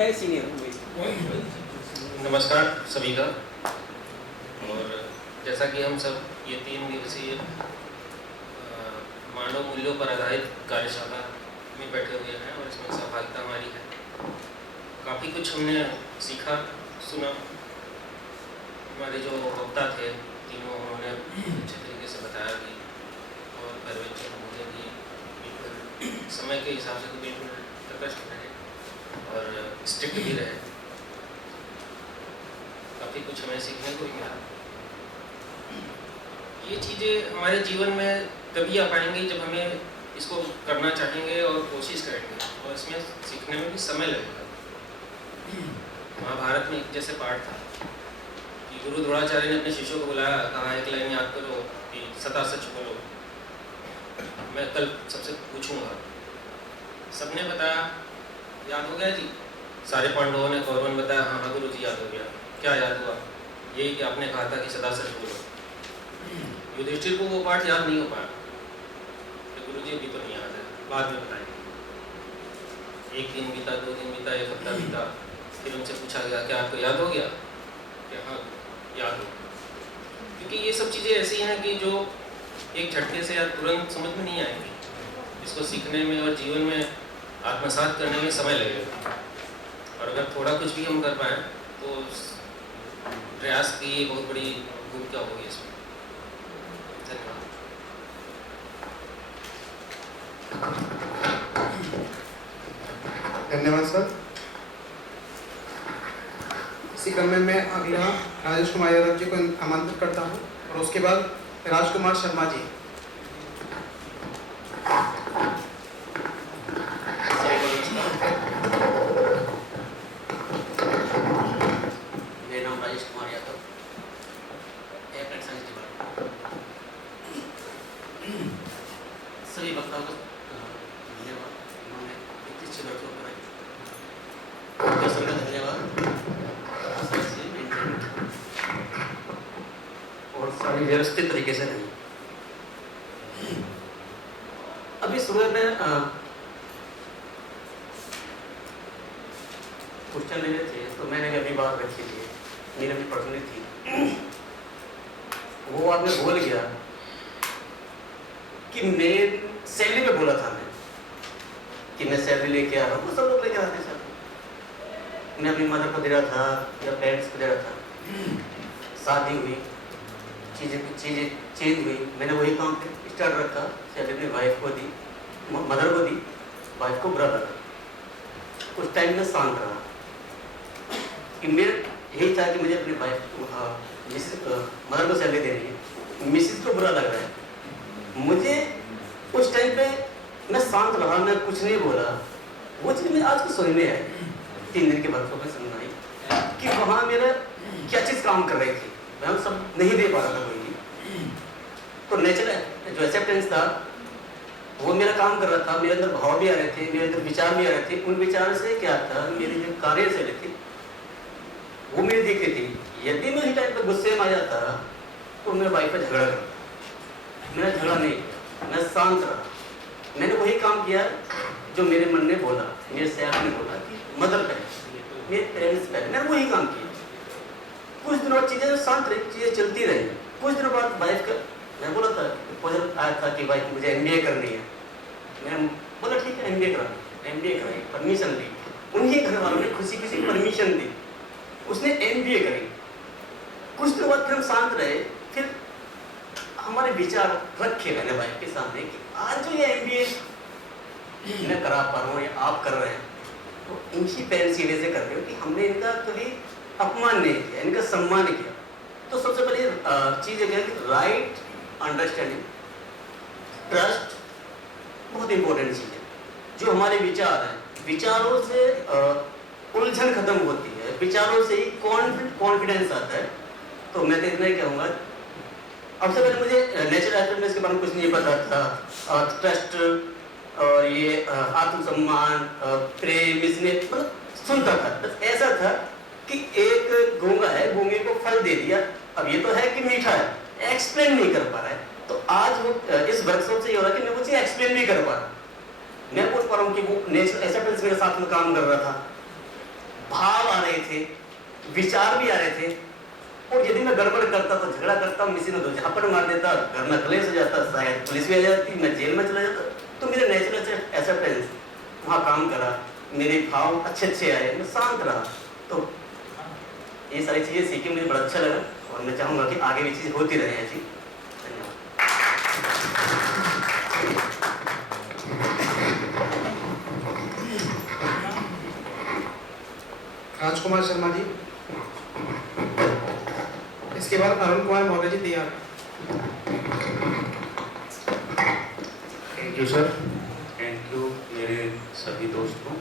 मैं सीनियर हूँ। नमस्कार सभी का। और जैसा कि हम सब ये 3 दिवसीय मानव मूल्यों पर आधारित कार्यशाला में बैठे हुए हैं और इसमें सहभागिता हमारी है। काफ़ी कुछ हमने सीखा सुना। हमारे जो वक्ता थे तीनों, उन्होंने अच्छे तरीके से बताया भी, और पर्यवेक्षक महोदय भी बिल्कुल समय के हिसाब से तो बिल्कुल तटस्थ रहे और स्ट्रिक्ट भी रहे। काफ़ी कुछ हमें सीखने को भी मिला। ये चीज़ें हमारे जीवन में तभी आ पाएंगी जब हमें इसको करना चाहेंगे और कोशिश करेंगे, और इसमें सीखने में भी समय लगेगा। महाभारत में एक जैसे पाठ था कि गुरु द्रोणाचार्य ने अपने शिष्यों को बुलाया, कहा एक लाइन याद करो कि सदा सच बोलो, मैं कल सबसे पूछूंगा। सबने बताया याद हो गया जी। सारे पांडवों ने कौरवों ने बताया हाँ हाँ गुरु जी याद हो गया। क्या याद हुआ? यही कि आपने कहा था कि सदा सच बोलो। युधिष्ठिर को वो पाठ याद नहीं हो पाया कि गुरु जी अभी तो नहीं याद है, बाद में बताएंगे। 1 दिन बीता, 2 दिन बीता, 1 हफ्ता बीता, फिर उनसे पूछा गया क्या आपको याद हो गया? कि हाँ याद हो। क्योंकि ये सब चीज़ें ऐसी हैं कि जो एक झटके से या तुरंत समझ में नहीं आएंगी। इसको सीखने में और जीवन में आत्मसात करने में समय लगेगा। और अगर थोड़ा कुछ भी हम कर पाए तो प्रयास की बहुत बड़ी भूमिका होगी इसमें। धन्यवाद। धन्यवाद सर। इसी क्रम में मैं अगला राजेश कुमार यादव जी को आमंत्रित करता हूँ और उसके बाद राजकुमार शर्मा जी। मेरा नाम Rajesh Kumar Yadav, applied science department. सभी वक्ताओं को धन्यवाद, उन्होंने इतनी अच्छी वर्कशॉप कराई। दर्शकों का धन्यवाद और सारी व्यवस्थित तरीके से रही। अभी सुबह में क्वेश्चन लेने थे तो मैंने भी अपनी बात रखी थी, मेरी अपनी पर्सनली थी। वो आपने बोल गया कि मेरे सैलरी पे बोला था मैं कि मैं सैलरी लेके आ रहा हूँ। वो सब लोग लेके आते सर। मैं अपनी मदर को दे रहा था या पेरेंट्स को दे रहा था। शादी हुई, चीज़ें चेंज हुई, मैंने वही काम स्टार्ट रखा। सैलरी अपनी वाइफ को दी, मदर को दी, वाइफ को बुरा लगा। कुछ टाइम में शांत रहा कि मेरे यही था कि मुझे अपनी वाइफ मिसिस मदर को सैलरी देनी है, मिसिस को बुरा लग रहा है। मुझे उस टाइम पे मैं शांत रहा, मैं कुछ नहीं बोला। वो चीज़ मैं आज को समझ में आई, 3 दिन के वर्कशॉप में समझ आई कि वहाँ मेरा क्या चीज़ काम कर रही थी। मैं सब नहीं दे पा रहा था कोई भी। तो नेचुरल जो एक्सेप्टेंस था वो मेरा काम कर रहा था। मेरे अंदर भाव भी आ रहे थे, मेरे अंदर विचार भी आ रहे थे। उन विचार से क्या था, मेरी जो कार्यशैली थी वो मेरी दिख रही थी। यदि मैं इस टाइम पर गुस्से में आ जाता तो मेरे वाइफ पर झगड़ा करता। मैंने झगड़ा नहीं किया, मैं शांत रहा। मैंने वही काम किया जो मेरे मन ने बोला, मेरे सैफ ने बोला कि मदर पहले, मेरे पेरेंट्स पहले। मैंने वही काम किया। कुछ दिनों बाद चीज़ें शांत रही, चीज़ें चलती रही। कुछ दिनों बाद वाइफ का मैं बोला था, प्रपोजल आया था कि वाइफ मुझे MBA करनी है। मैंने बोला ठीक है MBA करा, MBA कराई, परमिशन ली। उन्हीं घर वालों ने खुशी खुशी परमिशन दी, उसने MBA करी। कुछ दिनों बाद फिर हम शांत रहे। फिर हमारे विचार रखे मैंने वाइफ के सामने कि आज जो ये MBA मैं करा पा रहा हूँ या आप कर रहे हैं तो इनकी पेरेंट्स की वजह से कर रहे हो कि हमने इनका कभी अपमान नहीं किया, इनका सम्मान किया। तो सबसे पहले चीज़ ये है कि राइट अंडरस्टैंडिंग, ट्रस्ट बहुत इंपॉर्टेंट चीज़ है। जो हमारे विचार हैं, विचारों से उलझन खत्म होती है, विचारों से ही कॉन्फिडेंस आता है। तो मैं तो इतना ही कहूँगा। अब से पहले मुझे नेचुरल एस्पेक्ट में इसके बारे में कुछ नहीं पता था। ट्रस्ट और ये आत्मसम्मान, प्रेम, इसने मतलब सुनता था। बस ऐसा था कि एक गूंगा है, गूंगे को फल दे दिया, अब ये तो है कि मीठा है, एक्सप्लेन नहीं कर पा रहा है। तो आज वो इस वर्कशॉप से ये हो रहा है कि मैं वो चीज़ एक्सप्लेन नहीं कर पा रहा। मैं बोल पा रहा हूँ कि वो नेचुरल एस्पेक्ट मेरे साथ में काम कर रहा था। थे, विचार भी आ रहे थे, और यदि मैं गड़बड़ करता तो झगड़ा करता, किसी ने दो झापड़ मार देता, घर में क्लेश हो जाता, शायद पुलिस भी आ जाती, मैं जेल में चला जाता। तो मेरे नेचुरल एक्सेप्टेंस वहाँ काम करा, मेरे भाव अच्छे आए, मैं शांत रहा। तो ये सारी चीज़ें सीखी, मुझे बड़ा अच्छा लगा और मैं चाहूँगा कि आगे भी चीज़ होती रहे ऐसी। राजकुमार शर्मा जी, इसके बाद अरुण कुमार मौर्य जी तैयार। Thank you sir, thank you मेरे सभी दोस्तों।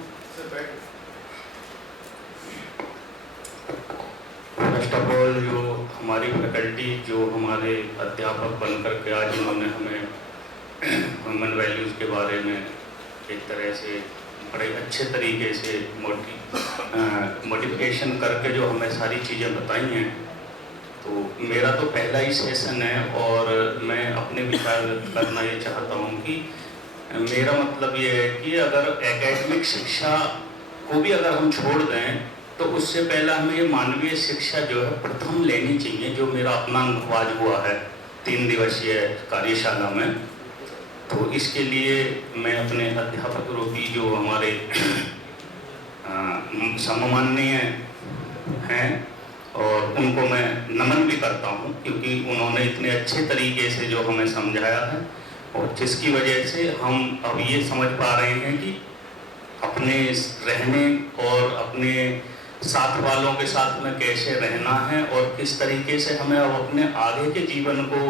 फर्स्ट ऑफ ऑल जो हमारी फैकल्टी, जो हमारे अध्यापक बनकर के आज इन्होंने हमें ह्यूमन वैल्यूज़ के बारे में एक तरह से बड़े अच्छे तरीके से मोटिवेशन करके जो हमें सारी चीज़ें बताई हैं, तो मेरा तो पहला ही सेशन है और मैं अपने विचार करना ये चाहता हूँ कि मेरा मतलब ये है कि अगर एकेडमिक शिक्षा को भी अगर हम छोड़ दें तो उससे पहले हमें ये मानवीय शिक्षा जो है प्रथम लेनी चाहिए, जो मेरा अपना अनुभव आज हुआ है 3 दिवसीय कार्यशाला में। तो इसके लिए मैं अपने अध्यापक रूपी जो हमारे सम्माननीय हैं और उनको मैं नमन भी करता हूं, क्योंकि उन्होंने इतने अच्छे तरीके से जो हमें समझाया है और जिसकी वजह से हम अब ये समझ पा रहे हैं कि अपने रहने और अपने साथ वालों के साथ में कैसे रहना है और किस तरीके से हमें अब अपने आगे के जीवन को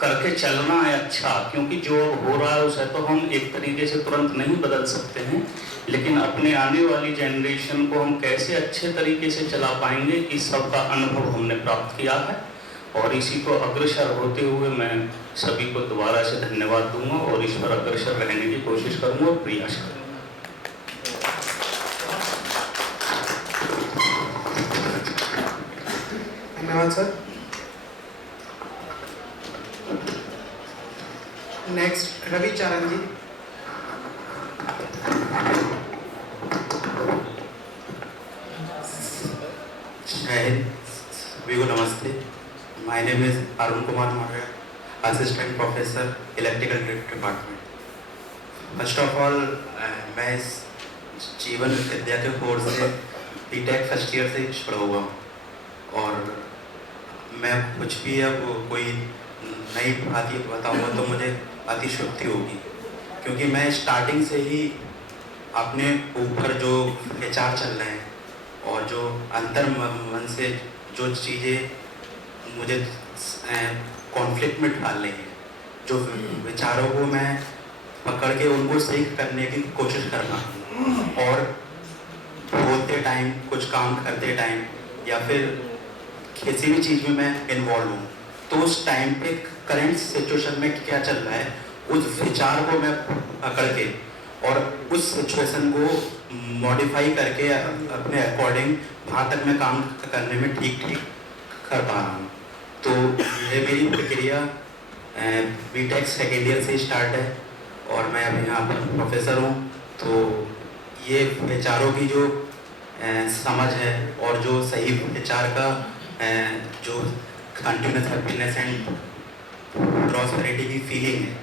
करके चलना है अच्छा। क्योंकि जो अब हो रहा है उसे तो हम एक तरीके से तुरंत नहीं बदल सकते हैं, लेकिन अपने आने वाली जनरेशन को हम कैसे अच्छे तरीके से चला पाएंगे, इस सब का अनुभव हमने प्राप्त किया है। और इसी को अग्रसर होते हुए मैं सभी को दोबारा से धन्यवाद दूंगा और इस पर अग्रसर रहने की कोशिश करूंगा और प्रयास करूंगा। धन्यवाद सर। नेक्स्ट रवि चारण जी। सभी को नमस्ते। My name is Arun Kumar Maurya, assistant professor electrical department. First of all मैं इस जीवन विद्या के कोर्स से बीटेक फर्स्ट ईयर से जुड़ा हुआ हूँ और मैं कुछ भी अब कोई नई बात ये बताऊँगा तो मुझे अतिशयोक्ति होगी, क्योंकि मैं स्टार्टिंग से ही अपने ऊपर जो विचार चल रहे हैं और जो अंतर मन से जो चीज़ें मुझे कॉन्फ्लिक्ट में डाल रही हैं, जो विचारों को मैं पकड़ के उनको सही करने की कोशिश कर रहा हूँ और बोलते टाइम, कुछ काम करते टाइम या फिर किसी भी चीज़ में मैं इन्वॉल्व हूँ तो उस टाइम पे करंट सिचुएशन में क्या चल रहा है उस विचार को मैं पकड़ के और उस सिचुएशन को मॉडिफाई करके अपने अकॉर्डिंग वहाँ तक मैं काम करने में ठीक कर पा रहा हूँ। तो ये मेरी प्रक्रिया बीटेक सेकेंड ईयर से स्टार्ट है और मैं अभी यहाँ पर प्रोफेसर हूँ। तो ये विचारों की जो समझ है और जो सही विचार का जो कंटिन्यूस हैप्पीनेस एंड प्रॉस्पेरिटी की फीलिंग है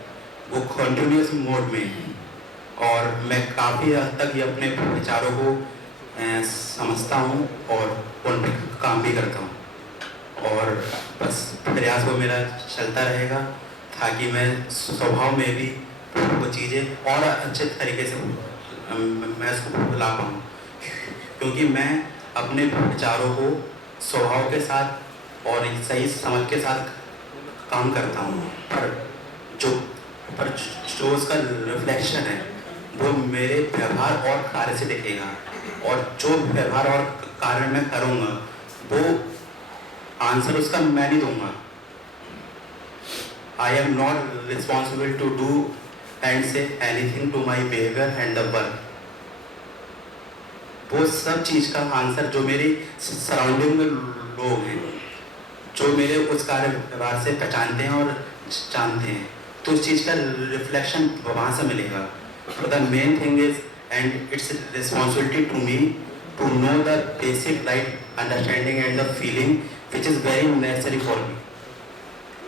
वो कंटिन्यूस मोड में है और मैं काफ़ी हद तक ये अपने विचारों को समझता हूँ और उन पर काम भी करता हूँ और बस प्रयास वो मेरा चलता रहेगा ताकि मैं स्वभाव में भी वो चीज़ें और अच्छे तरीके से मैं उसको ला पाऊँ, क्योंकि मैं अपने विचारों को स्वभाव के साथ और सही समझ के साथ काम करता हूँ, पर जो उसका रिफ्लेक्शन है वो मेरे व्यवहार और कार्य से दिखेगा और जो व्यवहार और कार्य मैं करूँगा वो आंसर उसका मैं नहीं दूंगा। I am not responsible to do and say anything to my behaviour and the work. वो सब चीज़ का आंसर जो मेरी सराउंडिंग में लोग हैं, जो मेरे उस कार्य व्यवहार से पहचानते हैं और जानते हैं, तो उस चीज़ का रिफ्लेक्शन वहाँ से मिलेगा। So the main thing is, and it's a responsibility to me to know the basic right understanding and the feeling which is very necessary for me.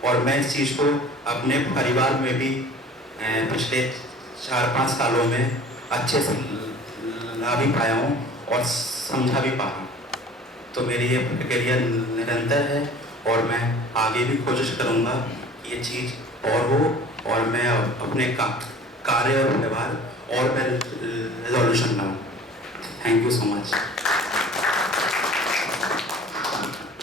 और मैं इस चीज़ को अपने परिवार में भी पिछले 4-5 सालों में अच्छे से ला भी पाया हूँ और समझा भी पाया हूँ। तो मेरी ये प्रक्रिया निरंतर है और मैं आगे भी कोशिश करूँगा कि ये चीज़ और हो और मैं अपने कार्य और व्यवहार और मैं रिजोल्यूशन लाऊँ। Thank you so much.